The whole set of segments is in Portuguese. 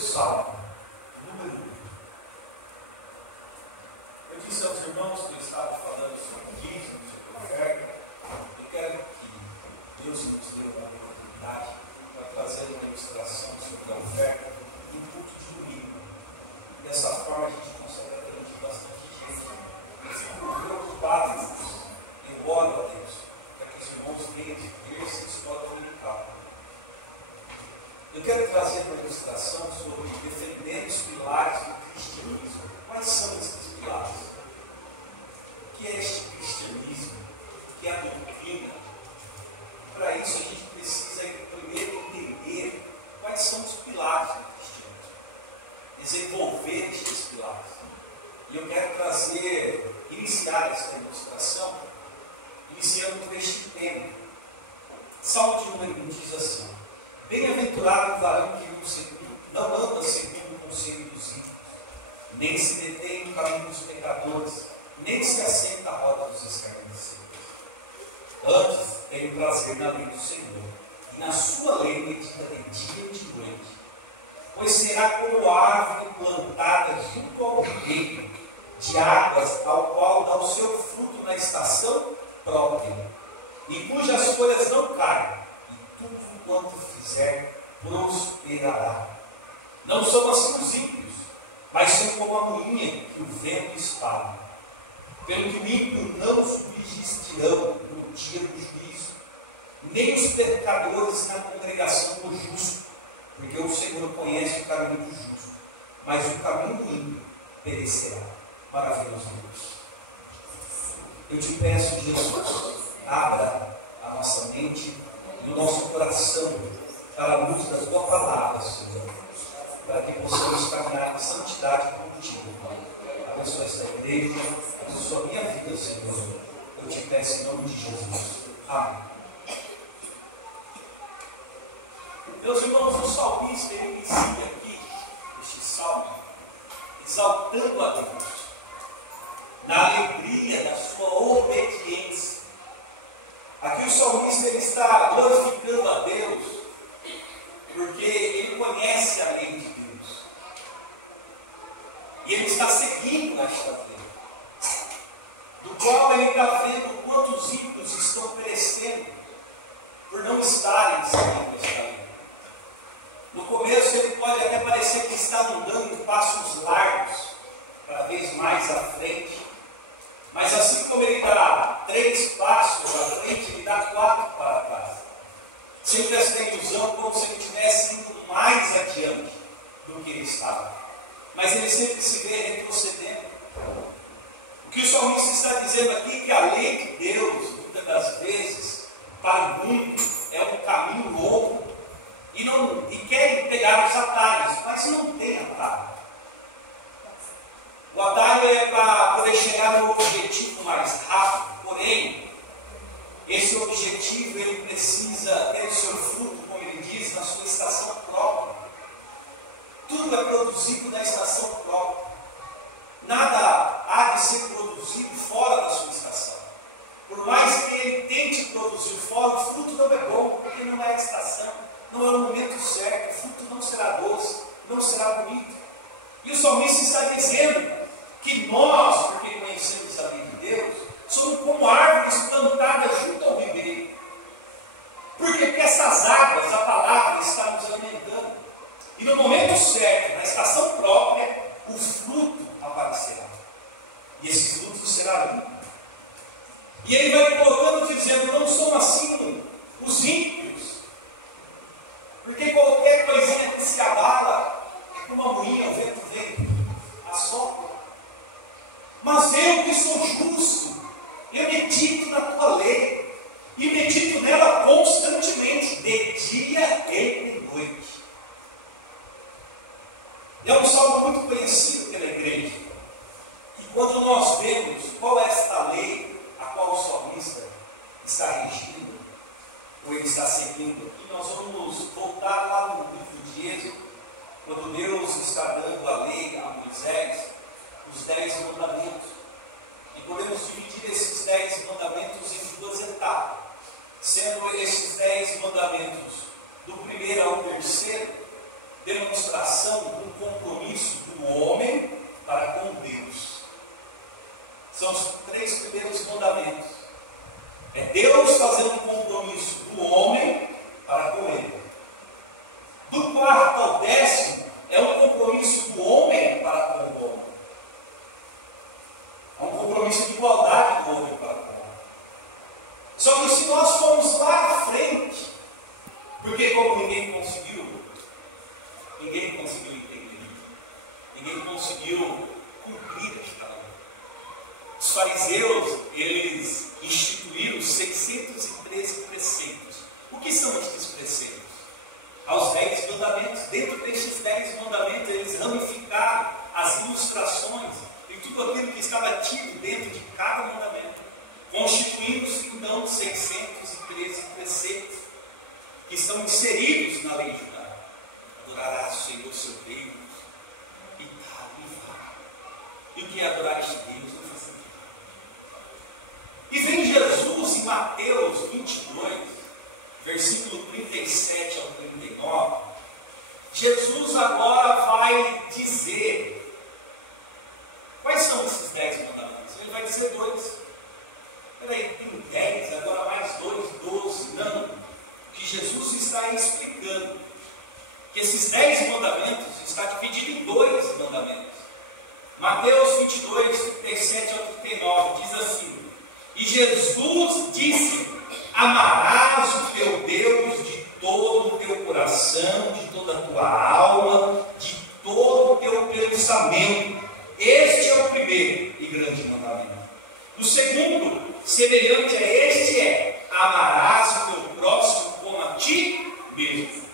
Salmo, número 1. Eu disse aos irmãos que eu estava falando sobre dízimo, sobre oferta. Eu quero que Deus nos dê uma oportunidade para trazer uma ilustração sobre a oferta no culto de domingo. Dessa forma a gente consegue atrair bastante gente. Eu fico preocupado, irmãos. Eu oro a Deus para que os irmãos venham ver se eles podem comunicar. Eu quero trazer uma ilustração sobre defender os pilares do cristianismo. Quais são esses pilares? O que é este cristianismo? O que é a doutrina? Para isso a gente precisa primeiro entender quais são os pilares do cristianismo. Desenvolver estes pilares. E eu quero iniciar esta ilustração, iniciando com este tema. Salmo de número 1 diz assim: bem-aventurado o varão que não anda segundo o conselho dos ímpios, nem se detém no caminho dos pecadores, nem se assenta à roda dos escarnecedores. Antes tem prazer na lei do Senhor, e na sua lei medita de dia e de noite. Pois será como árvore plantada junto ao ribeiro de águas, ao qual dá o seu fruto na estação própria, e cujas folhas não caem, e tudo quanto fizer prosperará. Não são assim os ímpios, mas são como a moinha que o vento espalha. Pelo que o ímpio não subsistirão no dia do juízo, nem os pecadores na congregação do justo, porque o Senhor conhece o caminho do justo, mas o caminho do ímpio perecerá. Maravilhoso Deus. Eu te peço, Jesus, abra a nossa mente e o nosso coração para a luz da tua palavra, Senhor, para que possamos caminhar em santidade contigo. Abençoa esta igreja, abençoa a minha vida, Senhor. Eu te peço em nome de Jesus. Amém. Meus irmãos, o salmista inicia aqui este salmo exaltando a Deus na alegria da sua obediência. Aqui o salmista está glorificando a Deus porque ele conhece a lei de Deus e ele está seguindo esta lei, do qual ele está vendo quantos ímpios estão perecendo por não estarem seguindo esta lei. No começo ele pode até parecer que está andando passos largos, cada vez mais à frente, mas assim como ele dá 3 passos à frente, ele dá 4 para trás. Sempre essa ilusão como se ele estivesse indo mais adiante do que ele estava. Mas ele sempre se vê retrocedendo. O que o salmista está dizendo aqui é que a lei de Deus, muitas das vezes, para o mundo, é um caminho longo. E querem pegar os atalhos, mas não tem atalho. O atalho é para poder chegar no objetivo mais rápido, porém, esse objetivo ele precisa ter o seu fruto, como ele diz, na sua estação própria. Tudo é produzido na estação própria. Nada há de ser produzido fora da sua estação. Por mais que ele tente produzir fora, o fruto não é bom, porque não é a estação, não é o momento certo, o fruto não será doce, não será bonito. E o salmista está dizendo que nós, porque conhecemos a lei de Deus, somos como árvores plantadas junto ao ribeiro. Por quê? Porque essas águas, a palavra, está nos alimentando. E no momento certo, na estação própria, o fruto aparecerá. E esse fruto será limpo. E ele vai colocando, dizendo, não são assim os ímpios. Porque qualquer coisinha que se abala, é como uma moinha, o vento vem, assopra. Mas eu que sou justo, eu medito na tua lei, e medito nela constantemente, de dia e de noite. É um salmo muito conhecido pela igreja. E quando nós vemos qual é esta lei a qual o salmista está regindo, ou ele está seguindo, e nós vamos voltar lá no livro de Êxodo, quando Deus está dando a lei a Moisés, os 10 mandamentos. E podemos dividir esses 10 mandamentos em 2 etapas, sendo esses 10 mandamentos do primeiro ao terceiro demonstração de um compromisso do homem para com Deus. São os 3 primeiros mandamentos. É Deus fazendo um compromisso do homem para com Ele. Do 4º ao 10º é um compromisso do homem para com o homem. É um compromisso de igualdade do homem para com o homem. Só que se nós formos lá à frente, porque como ninguém conseguiu entender, ninguém conseguiu cumprir esta lei. Os fariseus, eles instituíram 613 preceitos. O que são estes preceitos? Aos 10 mandamentos. Dentro destes 10 mandamentos, eles ramificaram as ilustrações e tudo aquilo que estava tido dentro de cada mandamento, constituindo-se então 613 preceitos que estão inseridos na lei judaica. Adorarás o Senhor seu Deus e tal e vai. E o que é adorar este Deus? Não faz sentido. E vem Jesus em Mateus 22, versículo 37 ao 39. Jesus agora vai dizer quais são esses 10 mandamentos. Ele vai dizer 2. Peraí, tem 10, agora mais 2, 12. Não. O que Jesus está explicando que esses 10 mandamentos está dividido em 2 mandamentos. Mateus 22, 37 ao 39 diz assim: E Jesus disse: Amarás o teu Deus de todo o teu coração, de toda a tua alma, de todo o teu pensamento. Este é o primeiro e grande mandamento. O segundo, semelhante a este, é: amarás o teu próximo como a ti mesmo.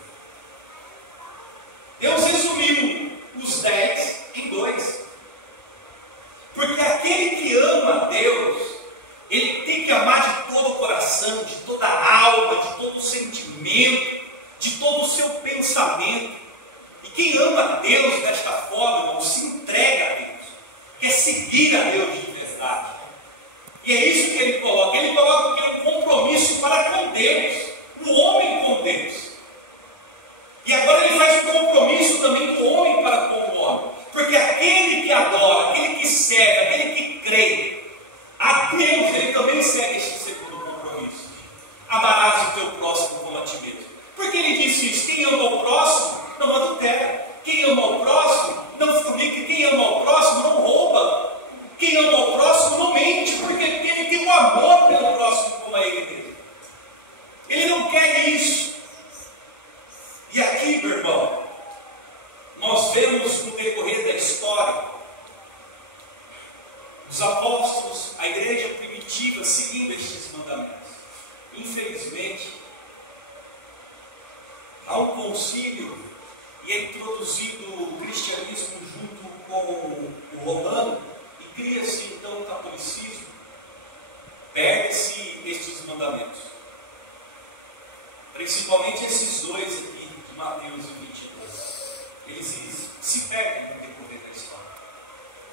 Deus resumiu os 10 em 2. Porque aquele que ama a Deus, ele tem que amar de todo o coração, de toda a alma, de todo o sentimento, de todo o seu pensamento. E quem ama a Deus desta forma, irmão, se entrega a Deus, quer seguir a Deus de verdade. E é isso que ele coloca. Ele coloca que é um compromisso para com Deus, o homem com Deus. E agora ele faz um compromisso também do homem para com o homem. Porque aquele que adora, aquele que serve, aquele que crê a Deus, ele também segue este segundo compromisso. Amarás o teu próximo como a ti mesmo. Porque ele disse isso: quem ama o próximo não adultera. Quem ama o próximo não fornica. Quem ama o próximo não rouba. Quem ama o próximo não mente. Porque ele tem um amor pelo próximo como a ele mesmo. Ele não quer isso. E aqui, meu irmão, nós vemos no decorrer da história os apóstolos, a igreja primitiva, seguindo estes mandamentos. Infelizmente, há um concílio e é introduzido o cristianismo junto com o romano e cria-se então o catolicismo. Perde-se estes mandamentos, principalmente esses 2 aqui de Mateus e 22. Eles se perdem no decorrer da história.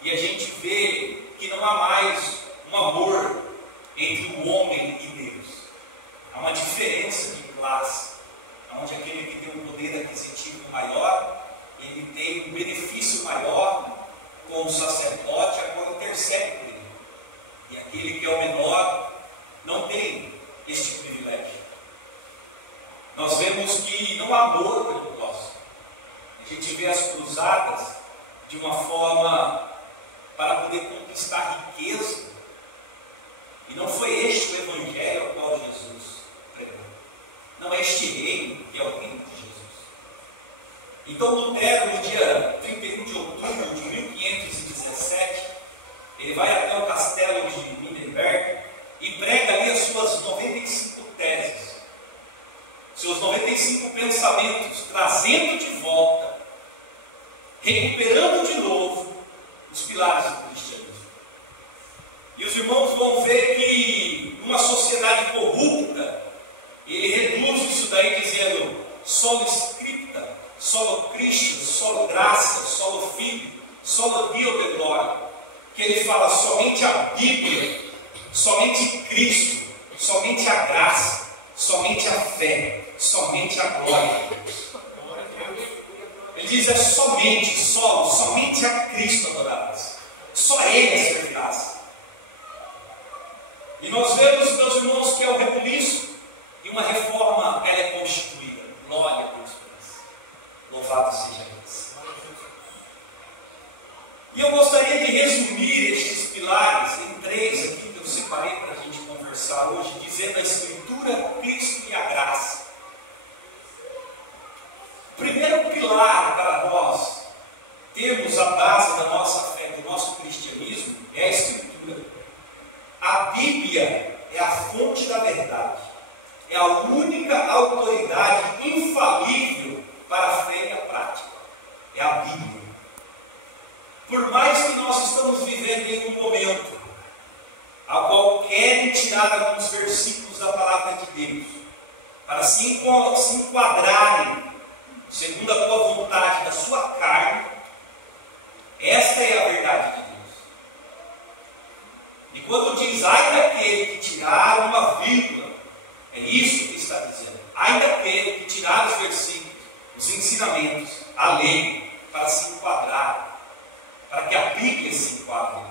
E a gente vê que não há mais um amor entre o homem e Deus. Há uma diferença de classe, onde aquele que tem um poder aquisitivo maior, ele tem um benefício maior com o sacerdote, agora intercede por ele. E aquele que é o menor não tem este privilégio. Nós vemos que não há amor pelo próximo. A gente vê as cruzadas de uma forma para poder conquistar riqueza. E não foi este o evangelho ao qual Jesus pregou. Não é este reino que é o reino de Jesus. Então Lutero, no dia 31 de outubro de 1517, ele vai até o castelo de Wittenberg e prega ali as suas 95 teses, seus 95 pensamentos, trazendo de volta, recuperando de novo os pilares do cristianismo. E os irmãos vão ver que numa sociedade corrupta, ele reduz isso daí dizendo solo scripta, solo Cristo, solo graça, solo Filho, solo Dio de glória. Que ele fala somente a Bíblia, somente Cristo, somente a graça, somente a fé, somente a glória de Deus. diz é somente a Cristo adorarás. Só Ele servirás. E nós vemos, meus irmãos, que é o rebuliço e uma reforma, ela é constituída. Glória a Deus por isso. Louvado seja Deus. E eu gostaria de resumir estes pilares em 3 aqui que eu separei para a gente conversar hoje, dizendo a Escritura, Cristo e a graça. O primeiro pilar para nós termos a base da nossa fé, do nosso cristianismo, é a Escritura. A Bíblia é a fonte da verdade, é a única autoridade infalível para a fé e a prática. É a Bíblia. Por mais que nós estamos vivendo em um momento a qual querem tirar alguns versículos da palavra de Deus para se enquadrarem segundo a tua vontade da sua carne, esta é a verdade de Deus. E quando diz, ai daquele que tirar uma vírgula, é isso que está dizendo. Ai daquele que tirar os versículos, os ensinamentos, a lei, para se enquadrar, para que a Bíblia se enquadre.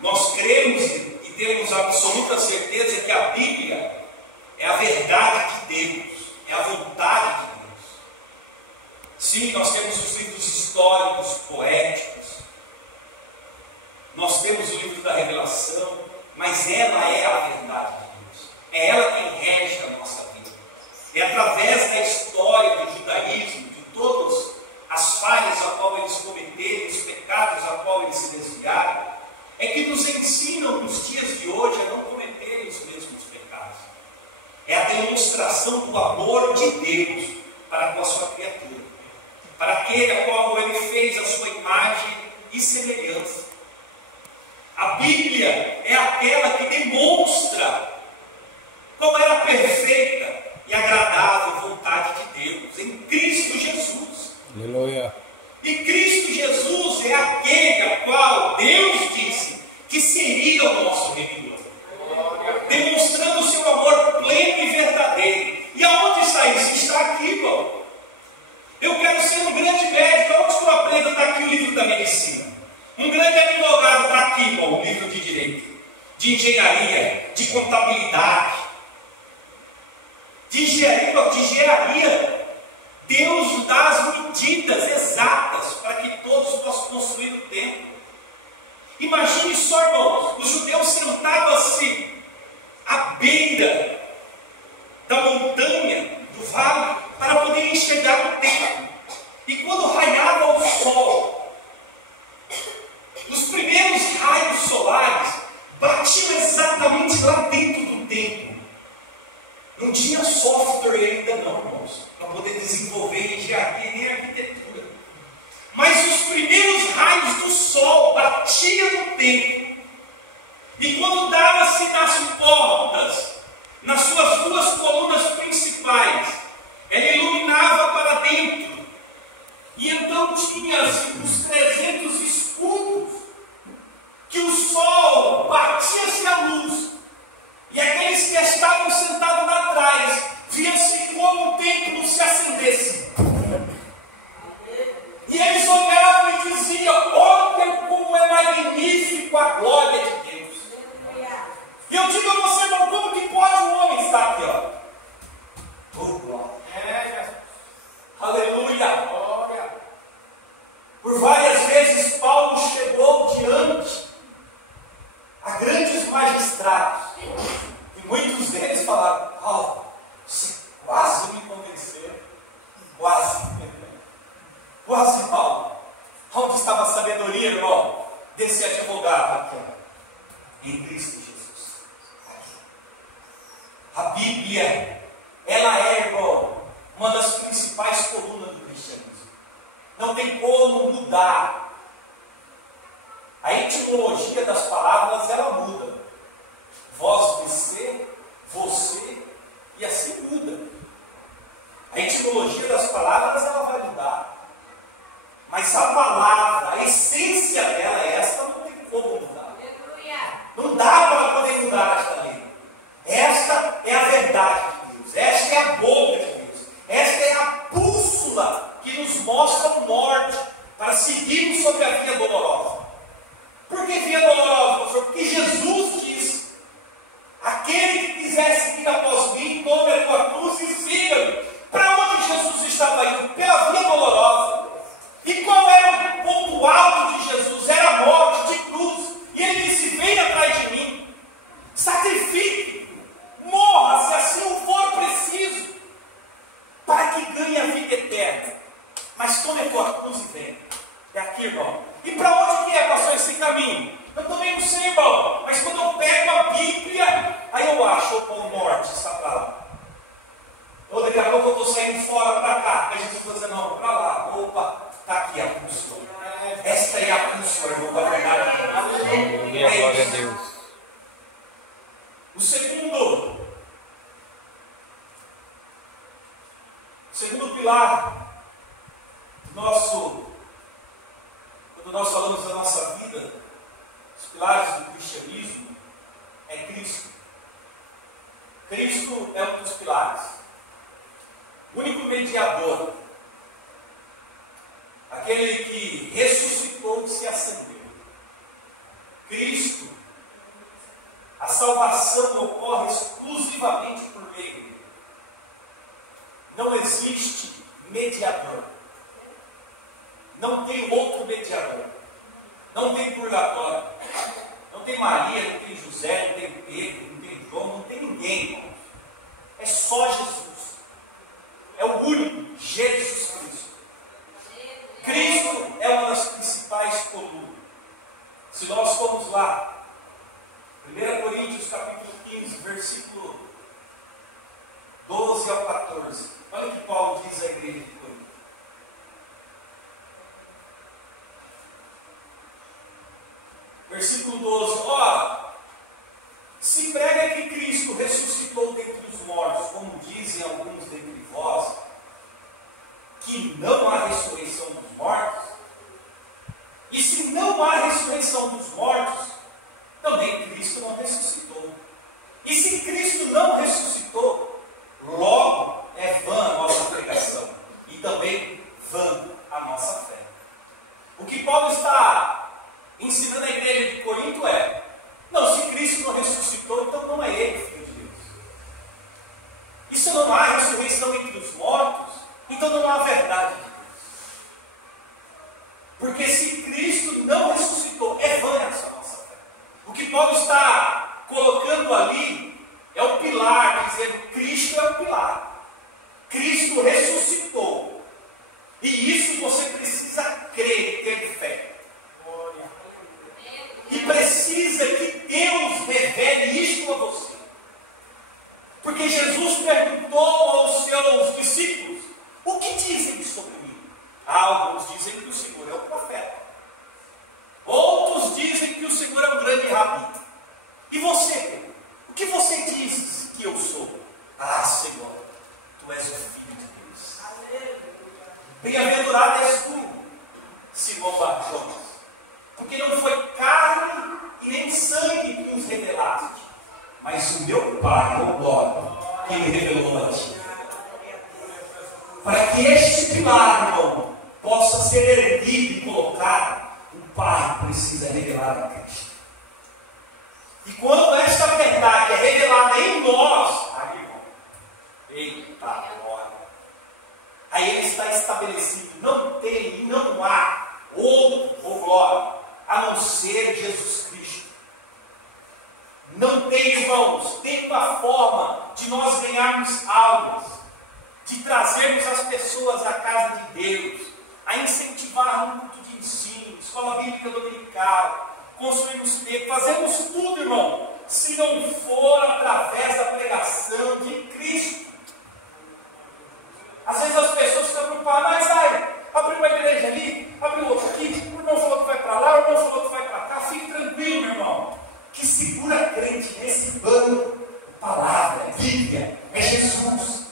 Nós cremos e temos absoluta certeza que a Bíblia é a verdade de Deus, é a vontade de Deus. Sim, nós temos os livros históricos, poéticos, nós temos o livro da revelação, mas ela é a verdade de Deus. É ela quem rege a nossa vida. É através da história do judaísmo, de todas as falhas a qual eles cometeram, os pecados a qual eles se desviaram, é que nos ensinam nos dias de hoje a não cometerem os mesmos pecados. É a demonstração do amor de Deus para com a sua criatura, para aquele a qual Ele fez a sua imagem e semelhança. A Bíblia é aquela que demonstra qual era a perfeita e agradável vontade de Deus em Cristo Jesus. Aleluia. E Cristo Jesus é aquele a qual Deus disse que seria o nosso remidor, demonstrando o seu amor pleno e verdadeiro. E aonde está isso? Está aqui, irmão. Eu quero ser um grande médico. Aonde que eu aprendo? Está aqui o livro da medicina. Um grande advogado está aqui, irmão, o livro de direito, de engenharia, de contabilidade, de engenharia. Deus dá as medidas exatas para que todos possam construir o templo. Imagine só, irmãos, os judeus sentavam-se à beira da montanha, do vale, para poderem chegar no templo. E quando raiava o sol, os primeiros raios solares batiam exatamente lá dentro do templo. Não tinha software ainda não, irmãos, para poder desenvolver engenharia nem arquitetura. Mas os primeiros raios do sol batiam no templo. E quando dava-se nas portas, nas suas duas colunas principais, ela iluminava para dentro. E então tinha os 300 escudos, que o sol batia-se a luz. E aqueles que estavam sentados lá atrás, via-se como o templo se acendesse. E eles olhavam e diziam, olha como é magnífico a glória de Deus. E eu digo a você, irmão, como que pode um homem estar aqui, ó? Oh, glória. Aleluia. Por várias vezes Paulo chegou diante a grandes magistrados, e muitos deles falaram, Paulo, você quase me convenceu. Quase, Paulo. Onde estava a sabedoria, irmão, desse advogado aqui? Em Cristo Jesus. A Bíblia, ela é, irmão, uma das principais colunas do cristianismo. Não tem como mudar. A etimologia das palavras, ela muda. Vós, você, e assim muda. A etimologia das palavras, ela vai mudar. Mas a palavra, a essência dela, esta não tem como mudar. Não dá para poder mudar esta lei. Esta é a verdade de Deus. Esta é a boca de Deus. Esta é a bússola seguimos sobre a via dolorosa. Por que via dolorosa, pastor? Porque Jesus disse: aquele que quiser seguir após mim, tome a tua cruz e siga-me. Para onde Jesus estava indo? Pela via dolorosa. E qual era o ponto alto de Jesus? Era a morte de cruz. E ele disse: venha atrás de mim, sacrifique, morra, se assim o for preciso, para que ganhe a vida eterna. Mas tome a tua cruz e venha. É aqui, irmão. E para onde que é, pastor, esse caminho? Eu também não sei, irmão. Mas quando eu pego a Bíblia, aí eu acho, o morte está para lá. Ou daqui a pouco eu estou saindo fora para cá. Aí Jesus está dizendo: não, para lá. Opa, está aqui a bússola. Esta é a bússola, irmão, da verdade. Glória a Deus. O segundo pilar quando nós falamos da nossa vida, os pilares do cristianismo, é Cristo. Cristo é um dos pilares. O único mediador. Aquele que ressuscitou e se acendeu. Cristo. A salvação ocorre exclusivamente por meio dele. Não existe mediador. Não tem outro mediador. Não tem purgatório. Não tem Maria, não tem José, não tem Pedro, não tem João, não tem ninguém, irmãos. É só Jesus. É o único, Jesus Cristo. Cristo é uma das principais colunas. Se nós formos lá, 1 Coríntios capítulo 15, versículo 12 ao 14. Olha o que Paulo diz à igreja de Corinto. Versículo 12. Ora, se prega que Cristo ressuscitou dentre os mortos, como dizem alguns dentre vós, que não há ressurreição dos mortos, e se não há ressurreição dos mortos, também Cristo não ressuscitou. E se Cristo não ressuscitou, logo é vã a nossa pregação e também vã a nossa fé. O que Paulo está ensinando a igreja de Corinto é: não, se Cristo não ressuscitou, então não é ele, filho de Deus. E se não há ressurreição entre os mortos, então não há verdade de Deus. Porque se Cristo não ressuscitou, é vã essa nossa fé. O que Paulo está colocando ali é o pilar, dizendo: Cristo é o pilar. Cristo ressuscitou. E isso você precisa crer, ter fé. E precisa que Deus revele isto a você. Porque Jesus perguntou aos seus discípulos: o que dizem sobre mim? Alguns dizem que o Senhor é o profeta. Outros dizem que o Senhor é um grande rabi. E você? O que você diz que eu sou? Ah, Senhor, tu és o Filho de Deus. Bem-aventurado és tu, Simão Barjonas, porque não foi carne e nem sangue que nos revelaste, mas o meu Pai, o glória, que me revelou a ti. Para que este pilar, irmão, possa ser erguido e colocado, o Pai precisa revelar a Cristo. E quando esta verdade é revelada em nós, aí, irmão, eita glória, aí ele está estabelecido: não tem e não há outro, ou glória, a não ser Jesus Cristo. Não tem, irmãos, tem uma forma de nós ganharmos almas, de trazermos as pessoas à casa de Deus, a incentivar um culto de ensino, escola bíblica dominical, construirmos tempo, fazemos tudo, irmão, se não for através da pregação de Cristo. Às vezes as pessoas ficam preocupadas: mas abriu uma igreja ali, abriu outra aqui, o irmão falou que vai para lá, o irmão falou que vai para cá. Fique tranquilo, meu irmão, que segura crente nesse banco, palavra, Bíblia, é Jesus.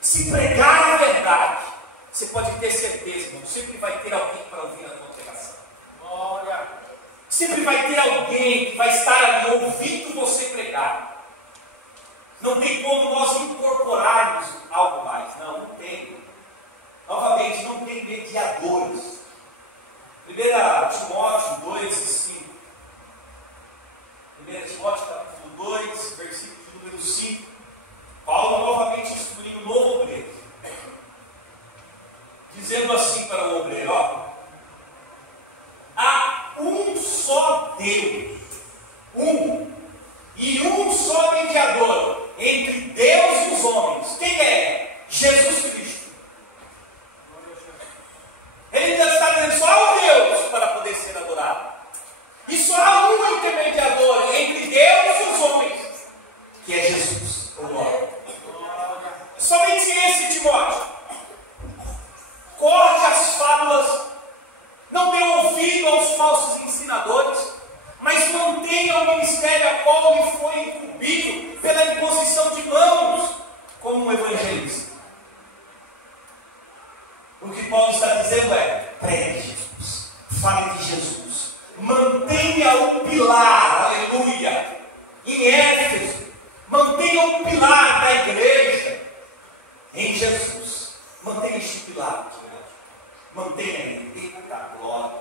Se pregar a verdade, você pode ter certeza, irmão, sempre vai ter alguém para ouvir a tua pregação. Olha. Sempre vai ter alguém que vai estar ali ouvindo você pregar. Não tem como nós incorporarmos algo mais. Não tem. Novamente, não tem mediadores. 1 Timóteo 2 e 5. 1 Timóteo capítulo 2, versículo de número 5. Paulo novamente instruindo o novo obreiro, dizendo assim para o obreiro: ó, há um só Deus, e um só mediador entre Deus e os homens. Quem é? Jesus Cristo. Ele ainda está dizendo: só há um Deus para poder ser adorado, e só há um intermediador entre Deus e os homens, que é Jesus, o homem. Somente esse, Timóteo. Corte as fábulas, não dê ouvido aos falsos ensinadores, mas mantenha o ministério a qual lhe foi incumbido pela imposição de mãos, como um evangelista. O que Paulo está dizendo é: pregue Jesus, fale de Jesus, mantenha o pilar, aleluia, em Éfeso, mantenha o pilar da igreja em Jesus, mantenha este pilar, mantenha ele, eita glória.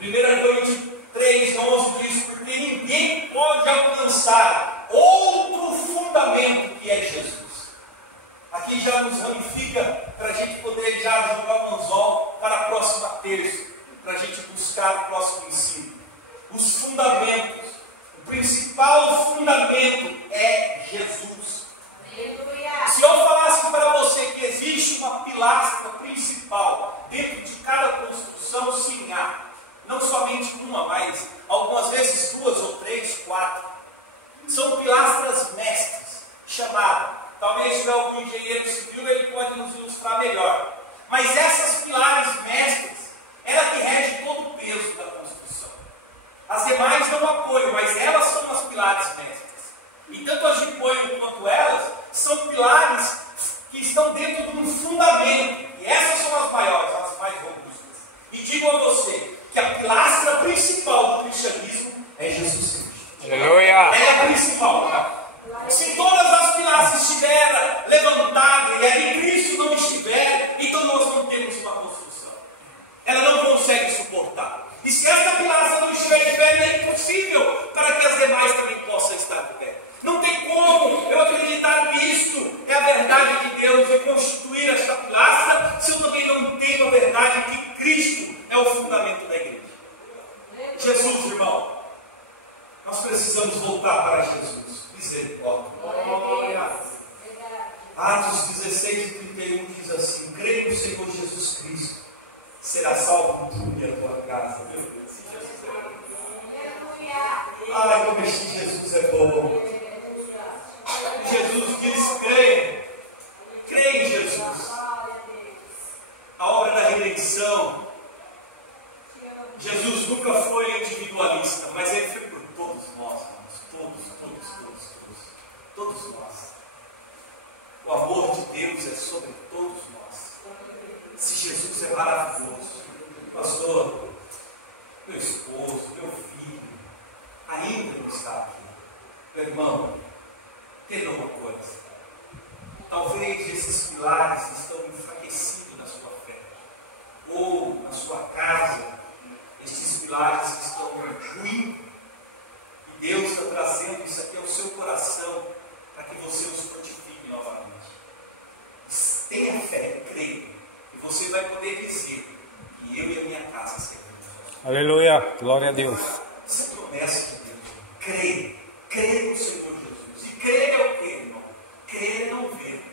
1 Coríntios 3:11 diz: porque ninguém pode alcançar outro fundamento que é Jesus. Aqui já nos ramifica para a gente poder já jogar o anzol para a próxima terça, para a gente buscar o próximo ensino. Os fundamentos, o principal fundamento é Jesus. Se eu falasse para você que existe uma pilastra principal dentro de cada construção, sim, há. Não somente uma, mas algumas vezes 2 ou 3, 4. São pilastras mestres, chamadas. Talvez se tiver algum engenheiro civil, ele pode nos ilustrar melhor. Mas essas pilares mestres, ela que rege todo o peso da construção. As demais dão apoio, mas elas são as pilares mestres. E tanto as de apoio quanto elas são pilares que estão dentro de um fundamento. E essas são as maiores, as mais robustas. E digo a você que a pilastra principal do cristianismo é Jesus Cristo. Aleluia! É a principal. Se todas as pilastras estiverem levantadas e a de Cristo não estiver, então nós não temos uma construção. Ela não consegue suportar. E se essa pilastra não estiver de pé, é impossível para que as demais também possam estar de pé. Não tem como eu acreditar que isto é a verdade de Deus e constituir esta pilastra, se eu também não tenho a verdade que Cristo é o fundamento da igreja. Jesus, irmão, nós precisamos voltar para Jesus. Misericórdia. Atos 16:31 diz assim: creia no Senhor Jesus Cristo, será salvo tu e a tua casa. Meu Deus, ai, como este Jesus é bom. Jesus diz: creia em Jesus. A obra da redenção. Jesus nunca foi individualista, mas ele foi por todos nós, todos nós. O amor de Deus é sobre todos nós. Se Jesus é maravilhoso, pastor, meu esposo, meu filho, ainda não está aqui. Meu irmão, entenda uma coisa: talvez esses pilares estão enfraquecidos na sua fé, ou na sua casa, esses pilares estão ruins. E Deus está trazendo isso aqui ao seu coração para que você os fortifique novamente. Tenha fé, creia, e você vai poder dizer que eu e a minha casa seremos. Aleluia, glória a Deus. Essa promessa de Deus, creia no Senhor Jesus. E crer é o que, irmão? Crer é não ver,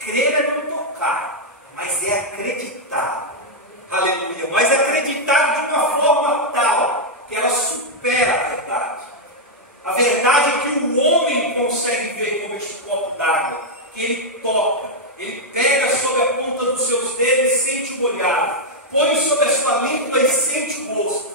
crer é não tocar, mas é acreditar. Aleluia, mas acreditar de uma forma tal que ela supera a verdade. A verdade é que o homem consegue ver como este copo d'água, que ele toca, ele pega sobre a ponta dos seus dedos e sente o olhar, põe sobre a sua língua e sente o gosto.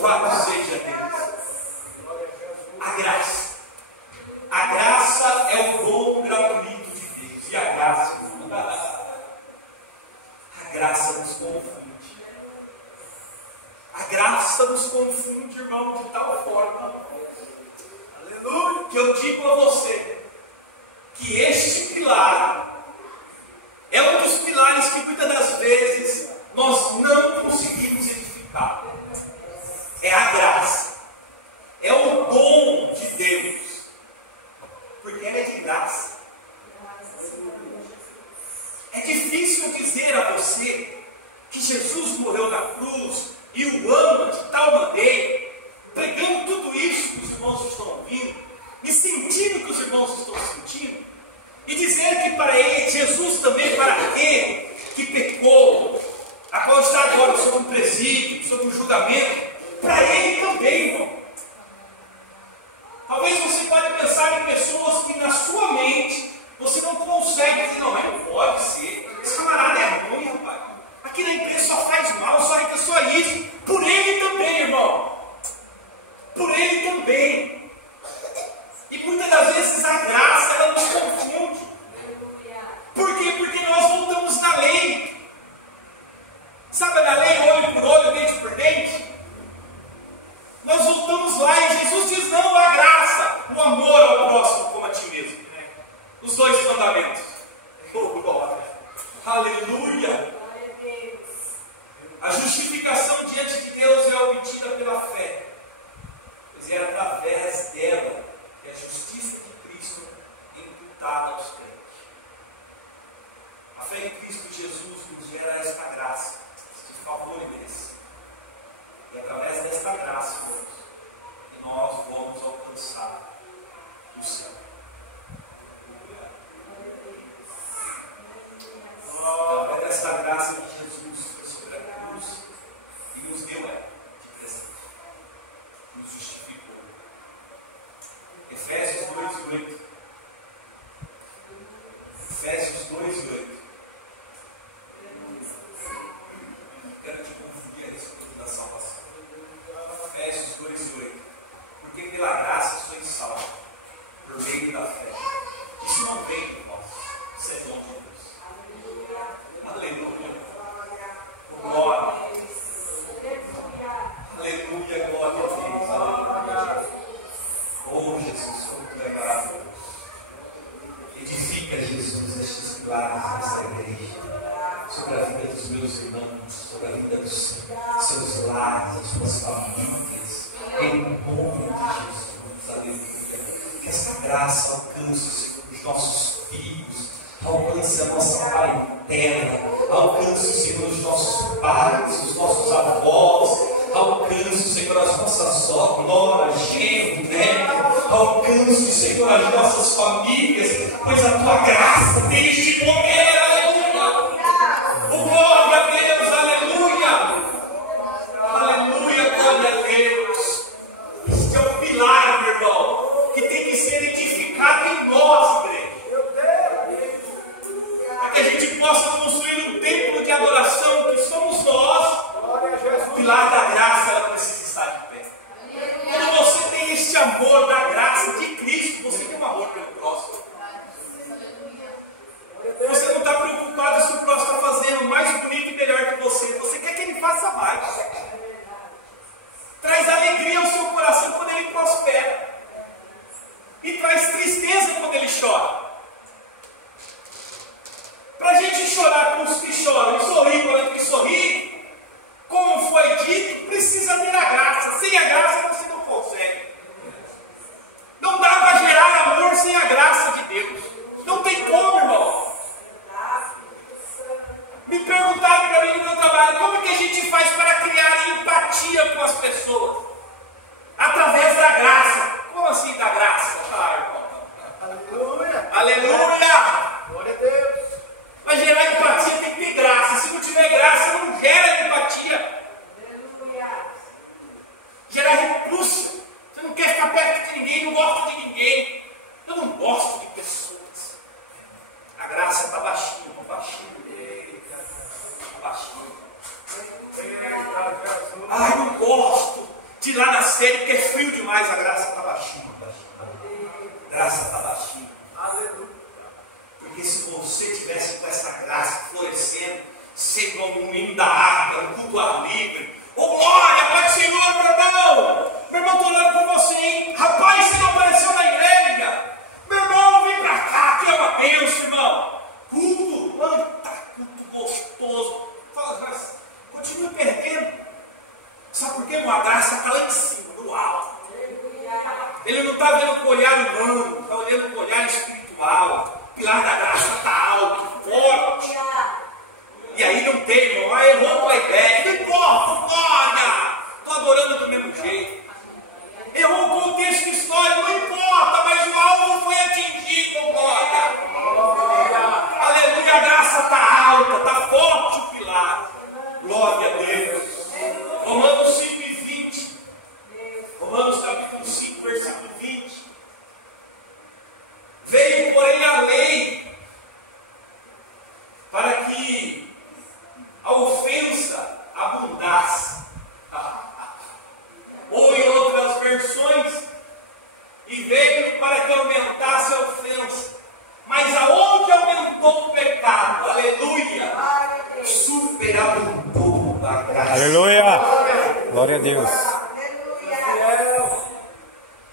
Louvado seja Deus. A graça. A graça é o dom gratuito de Deus. E a graça nos confunde. A graça nos confunde, irmão, de tal forma, aleluia, que eu digo a você que este pilar é um dos pilares que muitas das vezes nós não conseguimos edificar. É a graça. É o dom de Deus. Porque ela é de graça. É difícil dizer a você que Jesus morreu na cruz e o ama de tal maneira, pregando tudo isso que os irmãos estão ouvindo, e sentindo o que os irmãos estão sentindo, e dizer que para ele, Jesus também, para aquele que pecou, a qual está agora sob um presídio, sob um julgamento, para ele também, irmão. Talvez você pode pensar em pessoas que na sua mente você não consegue dizer, não, mas não pode ser, esse camarada é ruim, rapaz. Aqui na empresa só faz mal, só isso. Por ele também, irmão. Por ele também. E muitas das vezes a graça ela nos confunde. Por quê? Porque nós voltamos na lei. Sabe na lei, olho por olho, dente por dente? Nós voltamos lá e Jesus diz, não, a graça, o amor ao próximo como a ti mesmo. Os dois mandamentos. Oh, glória. Aleluia. A justificação diante de Deus é obtida pela fé. Pois é através dela que a justiça de Cristo é imputada aos crentes. A fé em Cristo Jesus nos gera esta graça, este favor imerecido. E através desta graça, irmãos, que nós vamos alcançar o céu. Através desta graça que Jesus foi sobre a cruz e nos deu de presente, nos justificou. Efésios 2:8. Efésios 2:8. Quero te confundir a respeito da salvação. Efésios 2:8. Porque pela graça sois salvos, por meio da fé. Isso não vem de nós, isso é dom de Deus. Aleluia. Glória. Aleluia, glória a Deus. Oh Jesus, como tu é maravilhoso. Edifica, Jesus, estes pilares desta igreja, sobre a vida dos meus irmãos, sobre a vida dos seus lares, das suas famílias, em nome de Jesus. Aleluia. Que esta graça alcance, Senhor, os nossos filhos, alcance a nossa parentela, alcance, Senhor, os nossos pais, os nossos avós, alcance, Senhor, as nossas noras, genro, neto, alcance, Senhor, as nossas famílias, pois a tua graça tem este poder, aleluia. Oh, glória a Deus, aleluia. Aleluia, glória a Deus. Este é o pilar, meu irmão, que tem que ser edificado em nós, igreja. Que a gente possa construir um templo de adoração que somos nós. O pilar da graça ela precisa estar de pé. Quando você tem este amor da graça de Cristo, você tem um amor pelo próximo. Você não está preocupado se o próximo está fazendo mais bonito e melhor que você. Você quer que ele faça mais. Traz alegria ao seu coração quando ele prospera. E traz tristeza quando ele chora. Para a gente chorar com os que choram e sorrir quando a gente sorri, como foi dito, precisa ter a graça. Sem a graça você não consegue. Não dá para gerar amor sem a graça de Deus. Não tem como, irmão. Me perguntaram para mim no meu trabalho, como é que a gente faz para criar empatia com as pessoas? Através da graça. Como assim da graça? Aleluia! Aleluia! Glória a Deus! Para gerar empatia tem que ter graça. Se não tiver graça, não gera empatia. de ir lá na sede, porque é frio demais, a graça está baixinha. A graça está baixinha. Porque se você tivesse com essa graça florescendo, ser igual um menino da água, um culto ar livre, ô glória, Pai do Senhor, meu irmão! Meu irmão, estou orando por você, hein? Rapaz, você não apareceu na igreja! Meu irmão, vem pra cá, que é uma bênção, irmão! Culto, culto gostoso. Fala, mas continua perdendo. Sabe por quê? Uma graça está lá em cima, no alto. Ele não está vendo com o olhar humano, está olhando com o olhar espiritual. O pilar da graça está alto, forte. E aí não tem, irmão, errou o playback, não importa, glória! Estou adorando do mesmo jeito. Errou o contexto histórico, não importa, mas o alvo foi atingido, glória! Aleluia, a graça está alta, está forte o pilar. Glória a Deus. Romanos 5 e 20. Romanos capítulo 5, versículo 20. Veio, porém, a lei para que a ofensa abundasse. Ou em outras versões, e veio para que aumentasse a ofensa. Mas aonde aumentou o pecado? Aleluia! Superabundou a graça. Aleluia! Glória a Deus.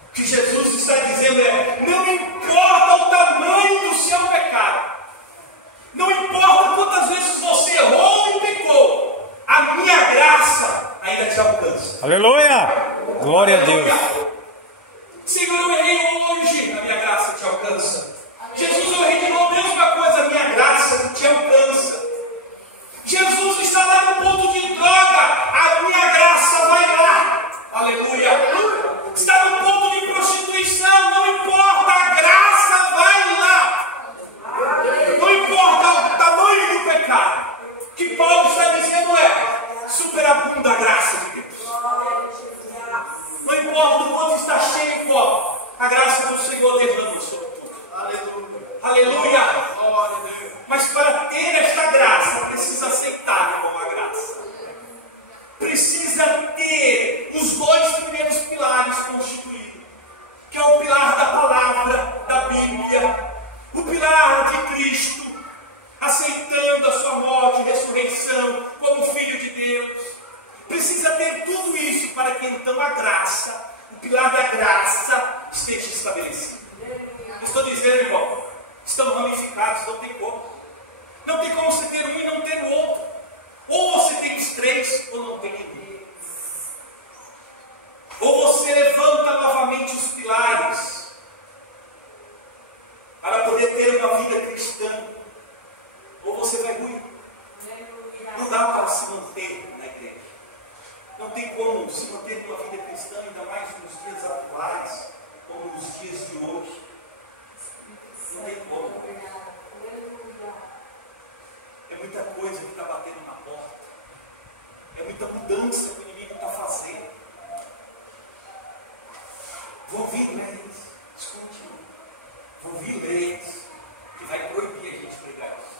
O que Jesus está dizendo é: não importa o tamanho do seu pecado, não importa quantas vezes você errou e pecou, a minha graça ainda te alcança. Aleluia! Glória a Deus. Senhor, eu errei hoje, a minha graça te alcança. Jesus, eu errei de novo, mesma coisa, a minha graça te alcança. Jesus está lá no ponto de droga, a minha graça vai lá. Aleluia. Está no ponto de prostituição, não importa, a graça vai lá. Não importa o tamanho do pecado. O que Paulo está dizendo é: superabunda a graça de Deus. Não importa o quanto está cheio o copo, a graça do Senhor derrama sobre tudo. Aleluia. Mas para ter esta graça, precisa aceitar, irmão, a graça. Precisa ter os dois primeiros pilares constituídos, que é o pilar da palavra, da Bíblia, o pilar de Cristo, aceitando a sua morte e ressurreição como Filho de Deus. Precisa ter tudo isso para que então a graça, o pilar da graça, esteja estabelecido. Estou dizendo, irmão, estão ramificados, não tem como. Não tem como você ter um e não ter o outro. Ou você tem os três, ou não tem nenhum. Ou você levanta novamente os pilares para poder ter uma vida cristã, ou você vai ruir. Não dá para se manter na igreja. Não tem como se manter numa vida cristã, ainda mais nos dias atuais, como nos dias de hoje. Não tem como. É muita coisa que está batendo na porta. É muita mudança que o inimigo está fazendo. Vou ouvir leis, escute, vou ouvir leis que vai proibir a gente pregar isso.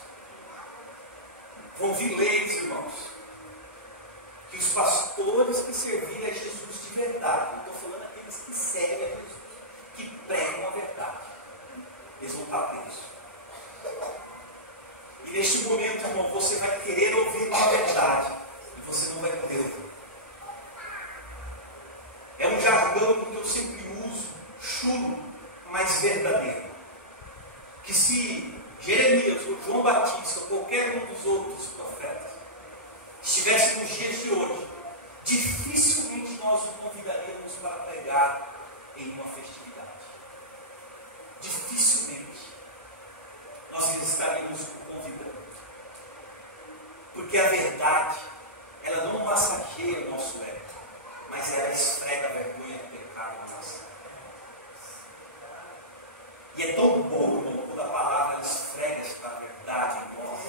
Vou ouvir leis, irmãos, que os pastores que servirem a Jesus de verdade, não estou falando aqueles que servem a Jesus, que pregam a verdade, eles vão estar presos. E neste momento, irmão, você vai querer ouvir a verdade e você não vai poder ouvir. É um jargão que eu sempre uso, chulo, mas verdadeiro. Que se Jeremias, ou João Batista, ou qualquer um dos outros profetas estivesse nos dias de hoje, dificilmente nós o convidaríamos para pregar em uma festividade. Dificilmente nós estaríamos o convidando. Porque a verdade, ela não massageia o nosso ego, mas ela esfrega a vergonha do pecado na nossa vida. E é tão bom, irmão, quando a palavra esfrega esta verdade em nós.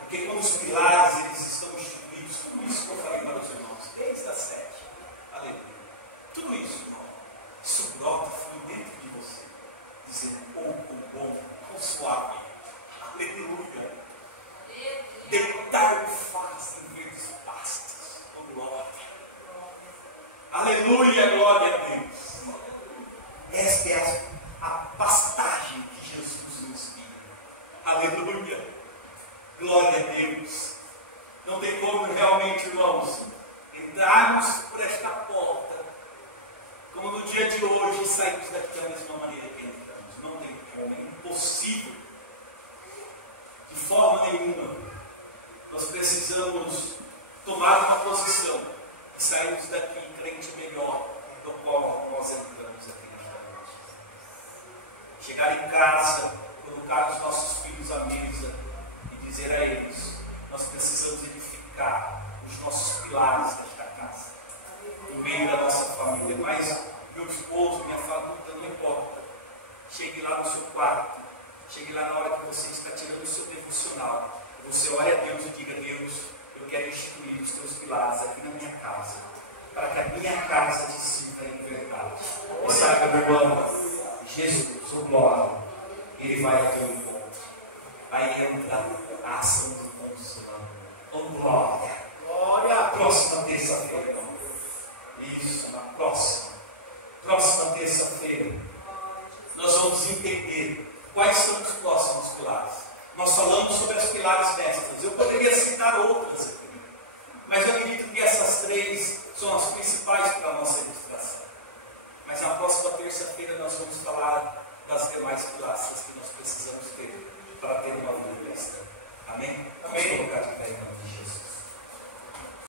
Porque quando os pilares eles estão instituídos, tudo isso que eu falei para os irmãos, desde a 7, aleluia. Tudo isso, irmão, isso brota, flui dentro de você, dizendo: o bom, o suave, aleluia. Deitar o faz em verdes pastos, oh glória. Aleluia, glória a Deus. Esta é a pastagem que Jesus nos guia. Aleluia, glória a Deus. Não tem como realmente, irmãos, entrarmos por esta porta, como no dia de hoje, e sairmos daqui da mesma maneira que entramos. Não tem como, é impossível. De forma nenhuma. Nós precisamos tomar uma posição e sairmos daqui crente melhor do qual nós entramos aqui nesta noite. Chegar em casa, colocar os nossos filhos à mesa e dizer a eles: nós precisamos edificar os nossos pilares desta casa, no meio da nossa família. Mas meu esposo, minha família, não importa. Chegue lá no seu quarto, chegue lá na hora que você está tirando o seu devocional. Você ore a Deus e diga: Deus, eu quero instituir os teus pilares aqui na minha casa, para que a minha casa te sirva em verdade. E sabe, meu irmão, Jesus, o glória, Ele vai ao teu encontro. Aí entra a ação do consolado. Oh glória, glória, próxima terça-feira, irmão. Isso, na próxima terça-feira, nós vamos entender quais são os próximos pilares. Nós falamos sobre as pilares mestras. Eu poderia citar outras aqui, mas eu acredito que essas três são as principais